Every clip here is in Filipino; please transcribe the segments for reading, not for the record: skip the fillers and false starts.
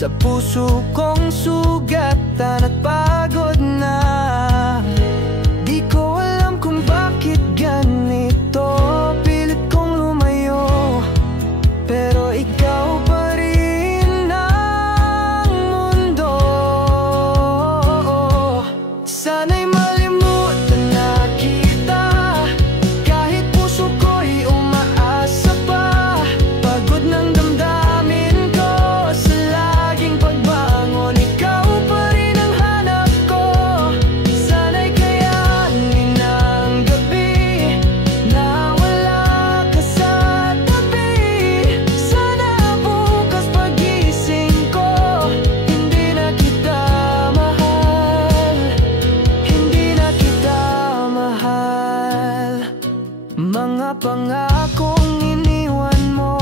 Sa puso kong sugatan at pagod na. Di ko alam kung bakit ganito, pilit kong lumayo, pero ikaw pa rin ang mundo. Sana'y malimutan na kita, kahit puso ko'y umaasa pa. Pagod ng damdamin ko sa laging pagbangon, ikaw pa rin ang hanap ko. Sana'y kayanin ng gabi na wala ka sa tabi. Sana bukas pagising ko, hindi na kita mahal, hindi na kita mahal. Mga pangakong iniwan mo,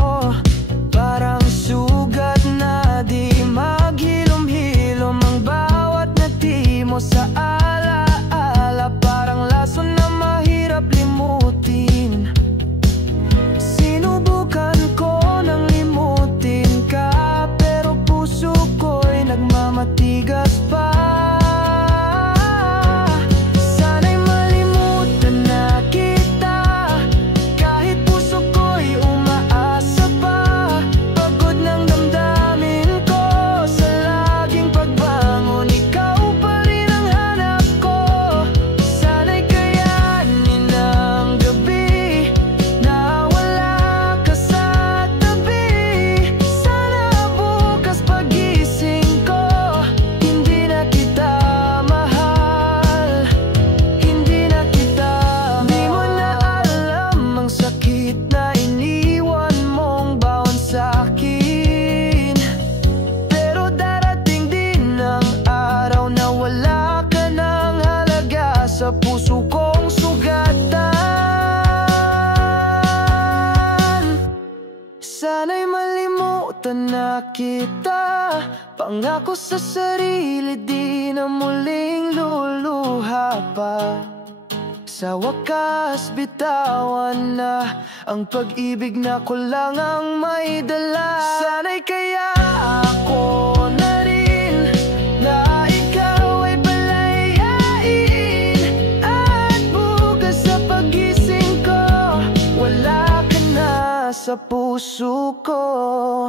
parang sugat na di maghilom-hilom. Ang bawat ngiti mo sa alaala, parang lason na mahirap limutin. Sinubukan ko nang limutin ka, pero puso ko'y nagmamatigas pa. Sana'y malimutan na kita, kahit puso ko'y umaasa pa. Pagod ng damdamin ko sa laging pagbangon, ikaw pa rin ang hanap ko. Sana'y kayanin ng gabi na wala ka sa tabi. Sana bukas pagising ko, hindi na kita mahal, hindi na kita mahal. Di mo na alam ang sakit na iniwan mong baon sa'kin, pero darating din ang araw na wala ka ng halaga sa puso kong sugatan. Sana'y malimutan na kita, pangako sa sarili di na muling luluha pa. Sa wakas bitawan na ang pag-ibig na ko lang ang may dala. Sana'y kaya ako na rin na ikaw ay palayain, at bukas sa pagising ko, wala ka na sa puso ko.